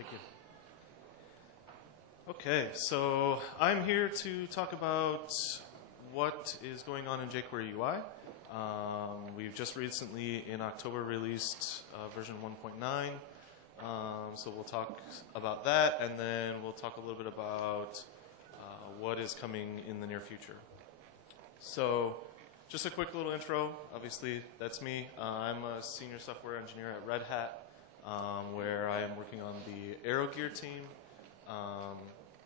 Thank you. Okay, so I'm here to talk about what is going on in jQuery UI. We've just recently, in October, released version 1.9. So we'll talk about that, and then we'll talk a little bit about what is coming in the near future. So just a quick little intro. Obviously, that's me. I'm a senior software engineer at Red Hat, where I am working on the AeroGear team.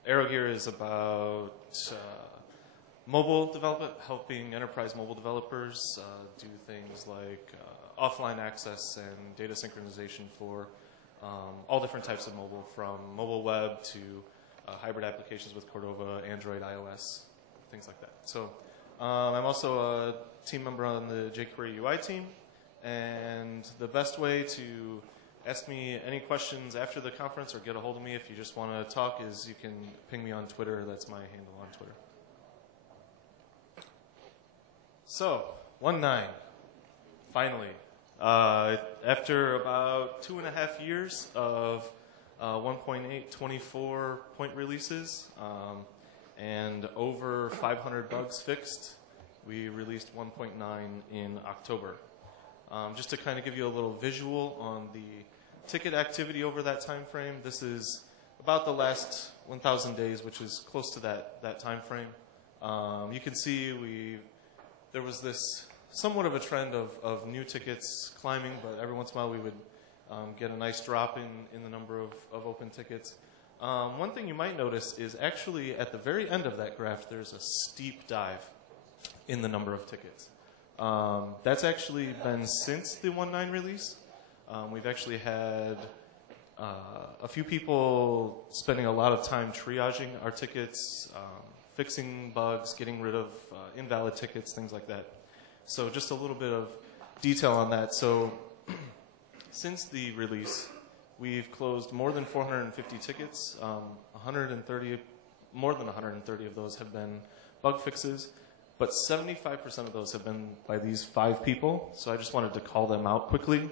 AeroGear is about mobile development, helping enterprise mobile developers do things like offline access and data synchronization for all different types of mobile, from mobile web to hybrid applications with Cordova, Android, iOS, things like that. So I'm also a team member on the jQuery UI team, and the best way to ask me any questions after the conference or get a hold of me if you just want to talk is you can ping me on Twitter. That's my handle on Twitter. So, 1.9, finally. After about 2.5 years of 1.8, 24-point releases and over 500 bugs fixed, we released 1.9 in October. Just to kind of give you a little visual on the ticket activity over that time frame, this is about the last 1,000 days, which is close to that time frame. You can see there was this somewhat of a trend of new tickets climbing, but every once in a while we would get a nice drop in the number of open tickets. One thing you might notice is actually at the very end of that graph, there's a steep dive in the number of tickets. That's actually been since the 1.9 release. We've actually had a few people spending a lot of time triaging our tickets, fixing bugs, getting rid of invalid tickets, things like that. So just a little bit of detail on that. So since the release, we've closed more than 450 tickets. More than 130 of those have been bug fixes, but 75% of those have been by these 5 people. So I just wanted to call them out quickly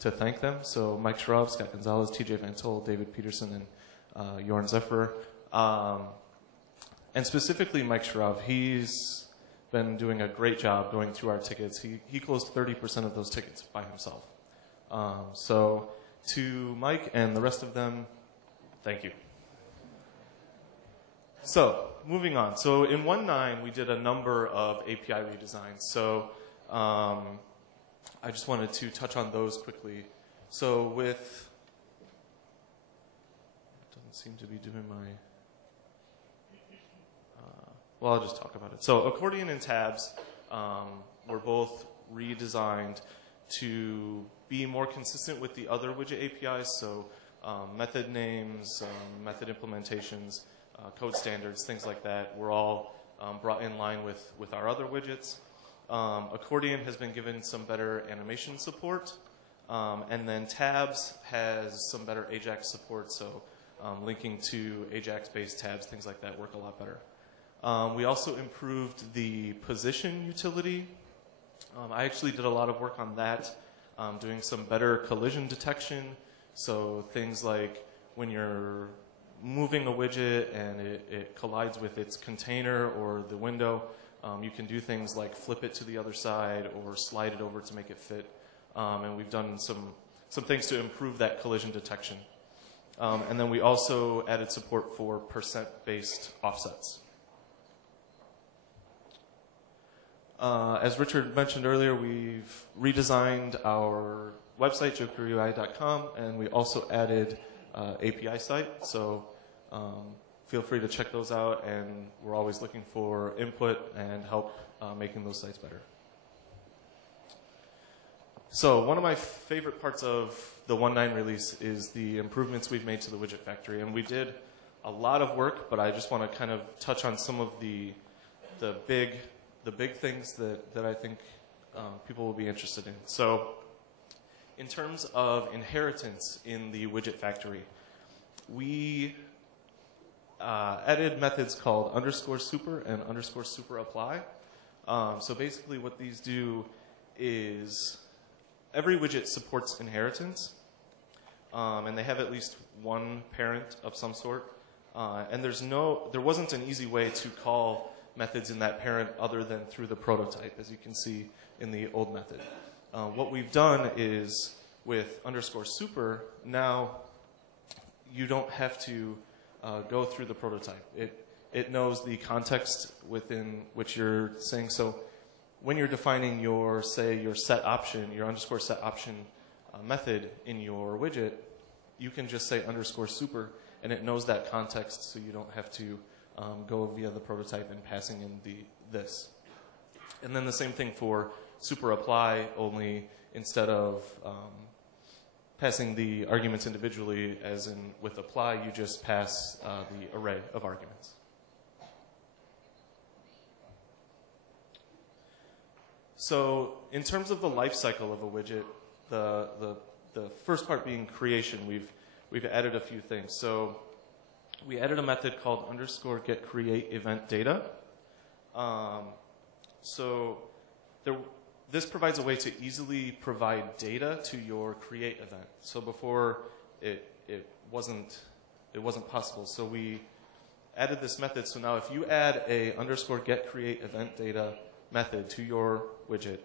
to thank them. So Mike Shrove, Scott Gonzalez, TJ Van Tol, David Peterson, and Jorn Zephyr. And specifically Mike Shrove, he's been doing a great job going through our tickets. He closed 30% of those tickets by himself. So to Mike and the rest of them, thank you. So moving on. So in 1.9, we did a number of API redesigns. So I just wanted to touch on those quickly. So with, it doesn't seem to be doing my, well, I'll just talk about it. So accordion and tabs were both redesigned to be more consistent with the other widget APIs. So method names, method implementations, code standards, things like that were all brought in line with our other widgets. Accordion has been given some better animation support, and then tabs has some better Ajax support, so linking to Ajax-based tabs, things like that work a lot better. We also improved the position utility. I actually did a lot of work on that, doing some better collision detection, so things like when you're moving a widget and it collides with its container or the window, you can do things like flip it to the other side or slide it over to make it fit. And we've done some things to improve that collision detection. And then we also added support for percent-based offsets. As Richard mentioned earlier, we've redesigned our website, jQueryui.com, and we also added API site. So feel free to check those out, and we're always looking for input and help making those sites better. So one of my favorite parts of the 1.9 release is the improvements we've made to the widget factory. And we did a lot of work, but I just want to kind of touch on some of the big things that I think people will be interested in. So in terms of inheritance in the widget factory, we added methods called _super and _super apply. So basically what these do is every widget supports inheritance, and they have at least one parent of some sort. And there wasn't an easy way to call methods in that parent other than through the prototype, as you can see in the old method. What we've done is with _super, now you don't have to go through the prototype. It knows the context within which you're saying. So when you're defining your, say, your set option, your _set option method in your widget, you can just say _super, and it knows that context, so you don't have to go via the prototype and passing in this. And then the same thing for super apply, only instead of passing the arguments individually, as in with apply, you just pass the array of arguments. So in terms of the life cycle of a widget, the first part being creation, we've added a few things. So we added a method called _getCreateEventData. This provides a way to easily provide data to your create event. So before it wasn't possible. So we added this method. So now if you add a _getCreateEventData method to your widget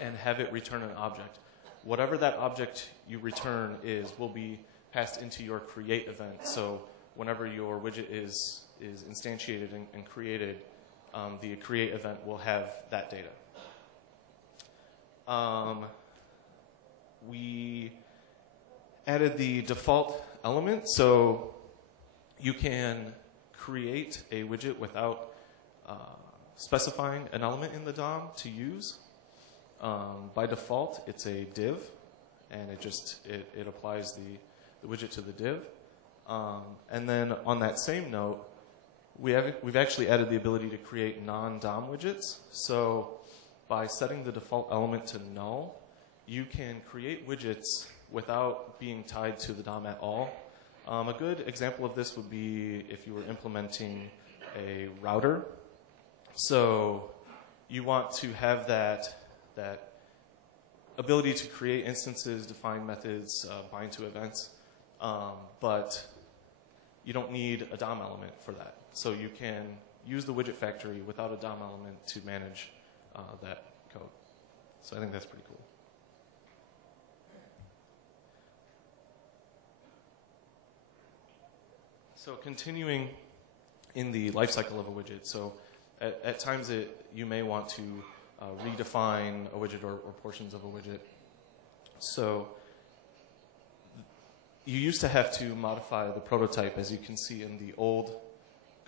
and have it return an object, whatever that object you return will be passed into your create event. So whenever your widget is instantiated and created, the create event will have that data. We added the default element, so you can create a widget without specifying an element in the DOM to use. By default, it's a div, and it applies the widget to the div. And then on that same note, we've actually added the ability to create non-DOM widgets. So by setting the default element to null, you can create widgets without being tied to the DOM at all. A good example of this would be if you were implementing a router. So you want to have that ability to create instances, define methods, bind to events, but you don't need a DOM element for that. So you can use the widget factory without a DOM element to manage that code. So I think that's pretty cool. So continuing in the lifecycle of a widget. So at times you may want to redefine a widget or portions of a widget. So you used to have to modify the prototype, as you can see in the old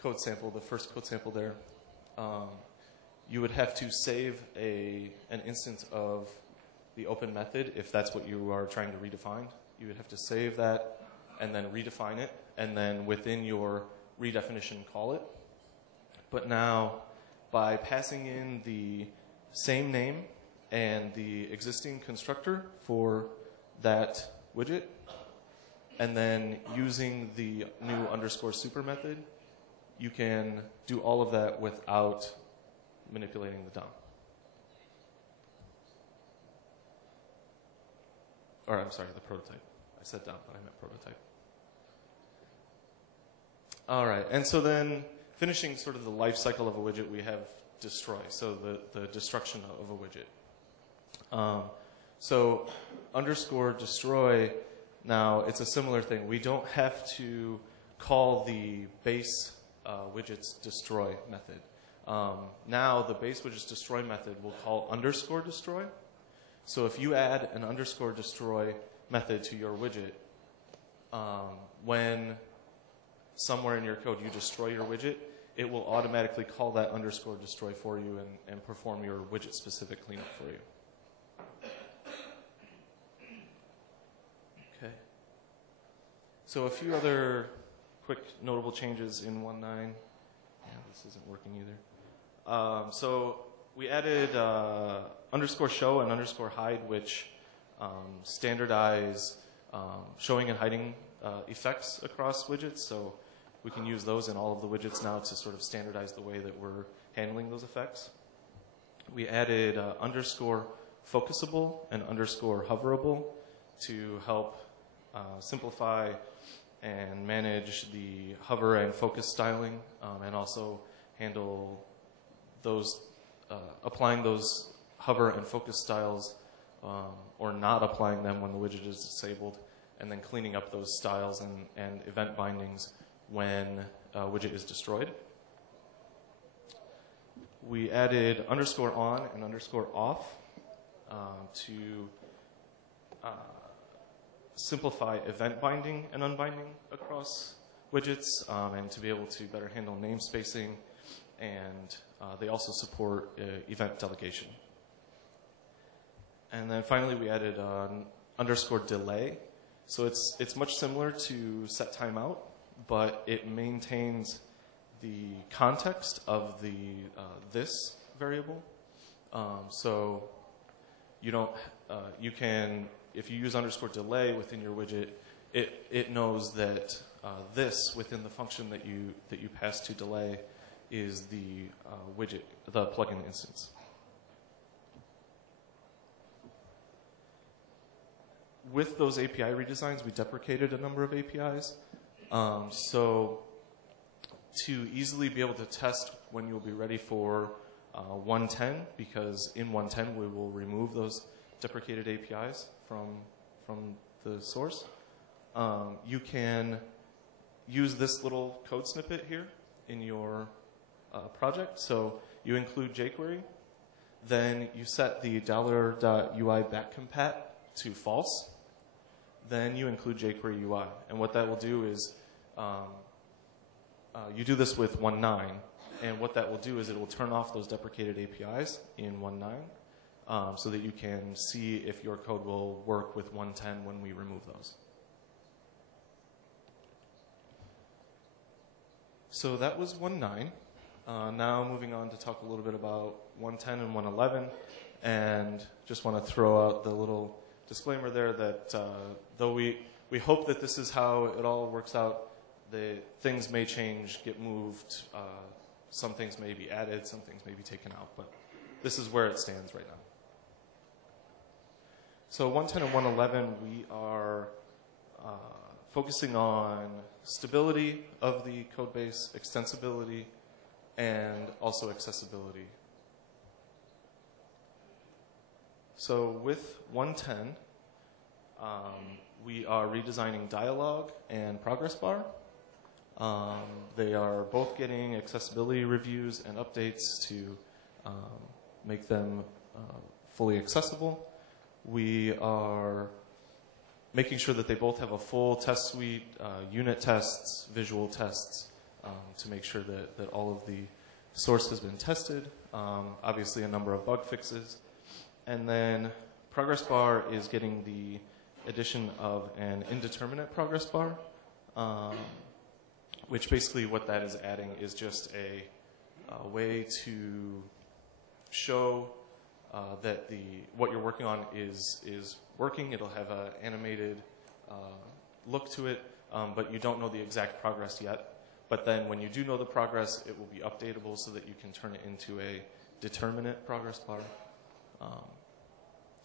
code sample, the first code sample there. You would have to save an instance of the open method if that's what you are trying to redefine. You would have to save that and then redefine it, and then within your redefinition call it. But now, by passing in the same name and the existing constructor for that widget, and then using the new _super method, you can do all of that without manipulating the DOM. Or I'm sorry, the prototype. I said DOM, but I meant prototype. All right, and so then finishing sort of the life cycle of a widget, we have destroy, so the destruction of a widget. So _destroy, now it's a similar thing. We don't have to call the base widgets destroy method. Now the base widgets destroy method will call _destroy. So if you add an _destroy method to your widget, when somewhere in your code you destroy your widget, it will automatically call that _destroy for you and perform your widget specific cleanup for you. Okay. So a few other quick notable changes in 1.9. Yeah, this isn't working either. So we added _show and _hide, which standardize showing and hiding effects across widgets. So we can use those in all of the widgets now to sort of standardize the way that we're handling those effects. We added _focusable and _hoverable to help simplify and manage the hover and focus styling, and also handle those, applying those hover and focus styles or not applying them when the widget is disabled, and then cleaning up those styles and event bindings when a widget is destroyed. We added _on and _off to simplify event binding and unbinding across widgets, and to be able to better handle namespacing, and they also support event delegation. And then finally we added _delay. So it's much similar to set timeout, but it maintains the context of the this variable. So you don't, you can, if you use _delay within your widget, it knows that this within the function that you pass to delay is the widget, the plugin instance. With those API redesigns, we deprecated a number of APIs. So to easily be able to test when you'll be ready for 110, because in 110 we will remove those deprecated APIs from the source, you can use this little code snippet here in your project. So you include jQuery, then you set the $.UI backcompat to false, then you include jQuery UI. And what that will do is, you do this with 1.9, and what that will do is it will turn off those deprecated APIs in 1.9 so that you can see if your code will work with 110 when we remove those. So that was 1.9. Now moving on to talk a little bit about 110 and 111, and just want to throw out the little disclaimer there that though we hope that this is how it all works out, the things may change, get moved, some things may be added, some things may be taken out, but this is where it stands right now. So 110 and 111, we are focusing on stability of the code base, extensibility, and also accessibility. So with 110, we are redesigning dialog and progress bar. They are both getting accessibility reviews and updates to make them fully accessible. We are making sure that they both have a full test suite, unit tests, visual tests, to make sure that all of the source has been tested. Obviously a number of bug fixes. And then progress bar is getting the addition of an indeterminate progress bar, which basically what that is adding is just a way to show that what you're working on is working. It'll have an animated look to it, but you don't know the exact progress yet. But then when you do know the progress, it will be updatable so that you can turn it into a determinate progress bar.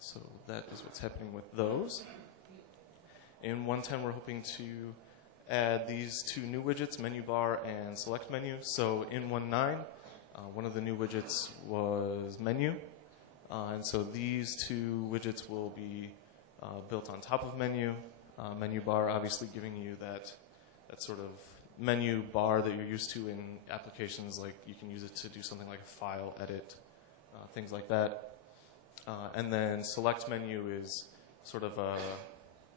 So that is what's happening with those. In 110, we're hoping to add these two new widgets, menu bar and select menu. So in 1.9, one of the new widgets was menu. And so these two widgets will be built on top of menu. Menu bar obviously giving you that sort of menu bar that you're used to in applications, like you can use it to do something like a file edit, things like that. And then select menu is sort of a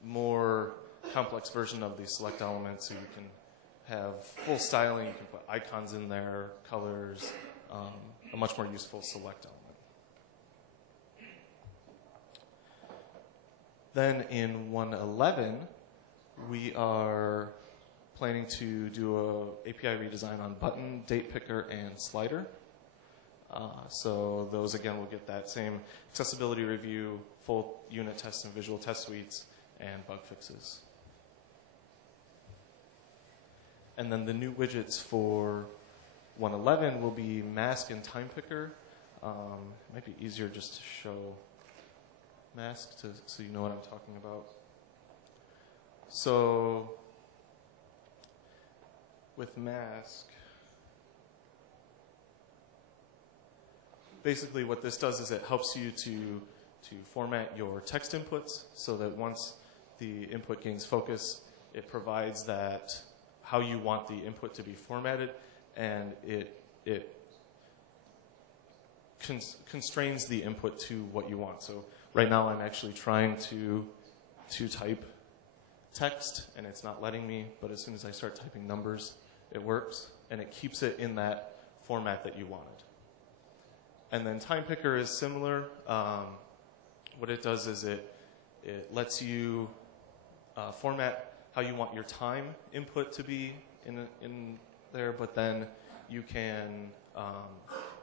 more complex version of the select element, so you can have full styling, you can put icons in there, colors, a much more useful select element. Then in 1.11, we are planning to do a API redesign on button, date picker, and slider. So those, again, will get that same accessibility review, full unit tests and visual test suites, and bug fixes. And then the new widgets for 1.11 will be mask and time picker. It might be easier just to show mask so you know what I'm talking about. So with mask, basically what this does is it helps you to format your text inputs so that once the input gains focus, it provides that how you want the input to be formatted, and it constrains the input to what you want. So right now I'm actually trying to type text, and it's not letting me, but as soon as I start typing numbers, it works, and it keeps it in that format that you wanted. And then Time Picker is similar. What it does is it lets you format how you want your time input to be in there, but then you can,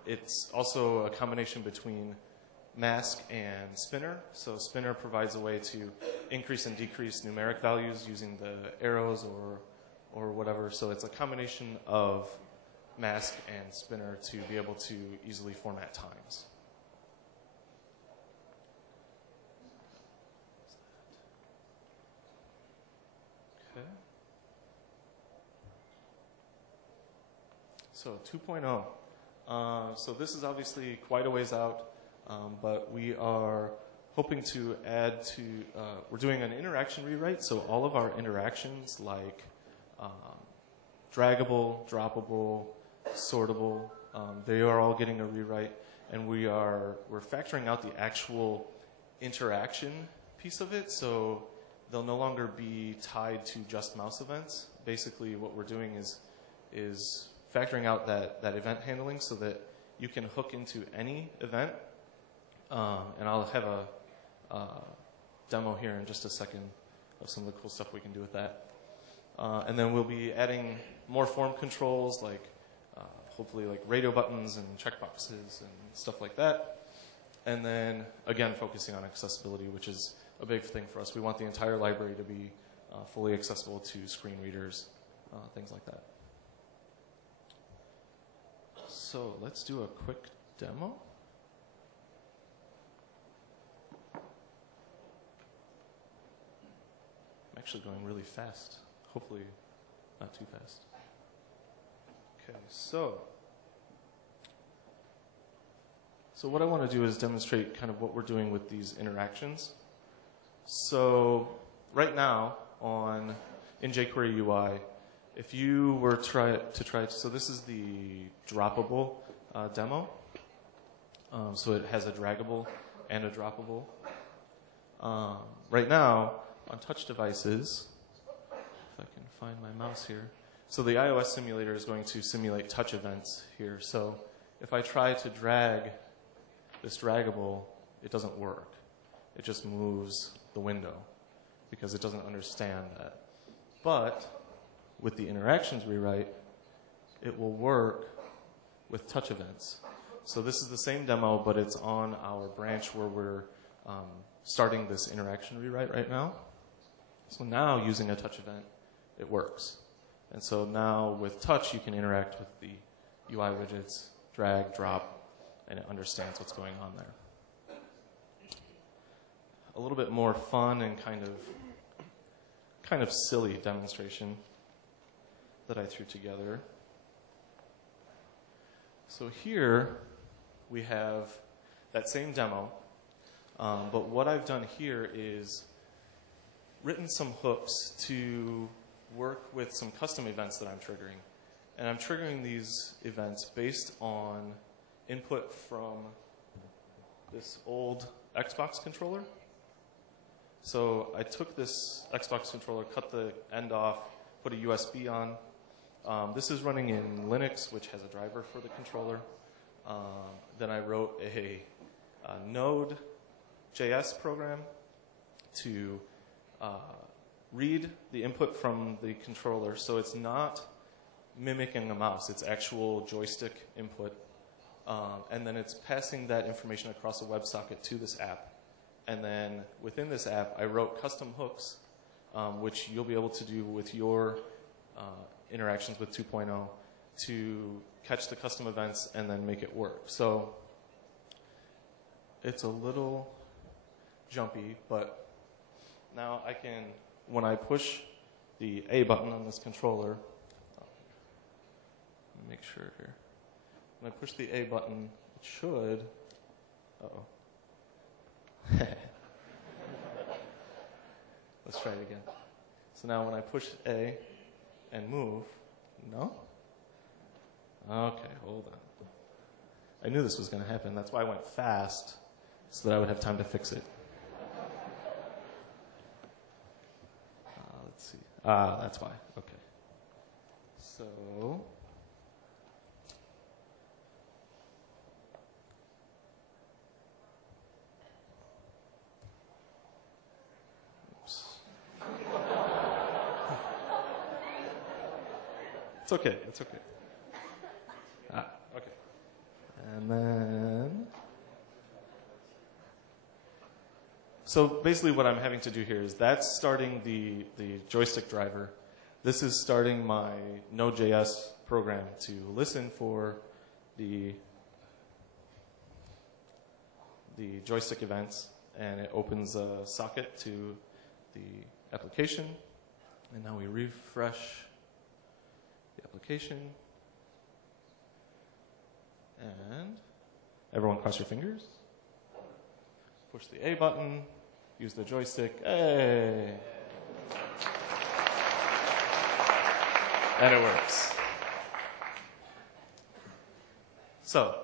it's also a combination between mask and spinner. So spinner provides a way to increase and decrease numeric values using the arrows or whatever. So it's a combination of mask and spinner to be able to easily format times. Okay. So 2.0. So this is obviously quite a ways out, but we are hoping to add to, we're doing an interaction rewrite, so all of our interactions like draggable, droppable, sortable, they are all getting a rewrite, and we're factoring out the actual interaction piece of it, so they'll no longer be tied to just mouse events. Basically what we're doing is factoring out that event handling so that you can hook into any event, and I'll have a demo here in just a second of some of the cool stuff we can do with that. And then we'll be adding more form controls like hopefully like radio buttons and checkboxes and stuff like that. And then again focusing on accessibility, which is a big thing for us. We want the entire library to be fully accessible to screen readers, things like that. So let's do a quick demo. I'm actually going really fast. Hopefully not too fast. Okay, so what I want to do is demonstrate kind of what we're doing with these interactions. So right now in jQuery UI, if you were so this is the droppable demo. So it has a draggable and a droppable. Right now on touch devices, if I can find my mouse here. So the iOS simulator is going to simulate touch events here. So if I try to drag this draggable, it doesn't work. It just moves the window because it doesn't understand that. But with the interactions rewrite, it will work with touch events. So this is the same demo, but it's on our branch where we're starting this interaction rewrite right now. So now using a touch event, it works. And so now with touch, you can interact with the UI widgets, drag, drop, and it understands what's going on there. A little bit more fun and kind of silly demonstration that I threw together. So here we have that same demo, but what I've done here is written some hooks to work with some custom events that I'm triggering. And I'm triggering these events based on input from this old Xbox controller. So I took this Xbox controller, cut the end off, put a USB on. This is running in Linux, which has a driver for the controller. Then I wrote a Node.js program to read the input from the controller. So it's not mimicking a mouse. It's actual joystick input. And then it's passing that information across a WebSocket to this app. And then within this app, I wrote custom hooks, which you'll be able to do with your interactions with 2.0 to catch the custom events and then make it work. So it's a little jumpy, but now I can when I push the A button on this controller, make sure here. When I push the A button, it should. Uh-oh. Let's try it again. So now when I push A and move, no? Okay, hold on. I knew this was going to happen. That's why I went fast, so that I would have time to fix it. Let's see. That's why. Okay. So. Oops. It's okay. It's okay. Okay. And then. So basically what I'm having to do here is that's starting the joystick driver. This is starting my Node.js program to listen for the joystick events, and it opens a socket to the application. And now we refresh the application. And everyone cross your fingers. Push the A button. Use the joystick. Hey! And it works. So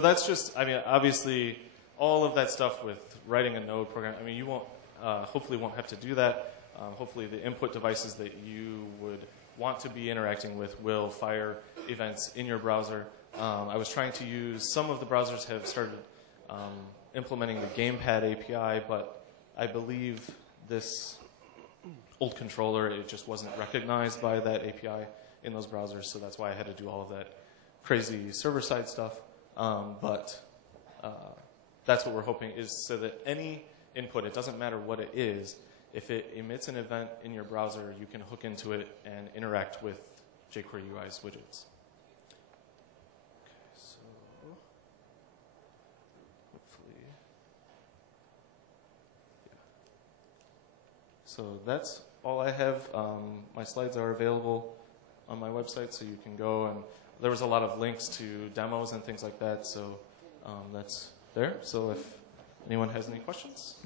that's just, I mean, obviously, all of that stuff with writing a Node program, I mean, you won't, hopefully won't have to do that. Hopefully the input devices that you would want to be interacting with will fire events in your browser. I was trying to use, some of the browsers have started implementing the Gamepad API, but I believe this old controller, it just wasn't recognized by that API in those browsers, so that's why I had to do all of that crazy server-side stuff. But that's what we're hoping is so that any input, it doesn't matter what it is, if it emits an event in your browser, you can hook into it and interact with jQuery UI's widgets. So that's all I have. My slides are available on my website, so you can go. And there was a lot of links to demos and things like that, so that's there. So if anyone has any questions.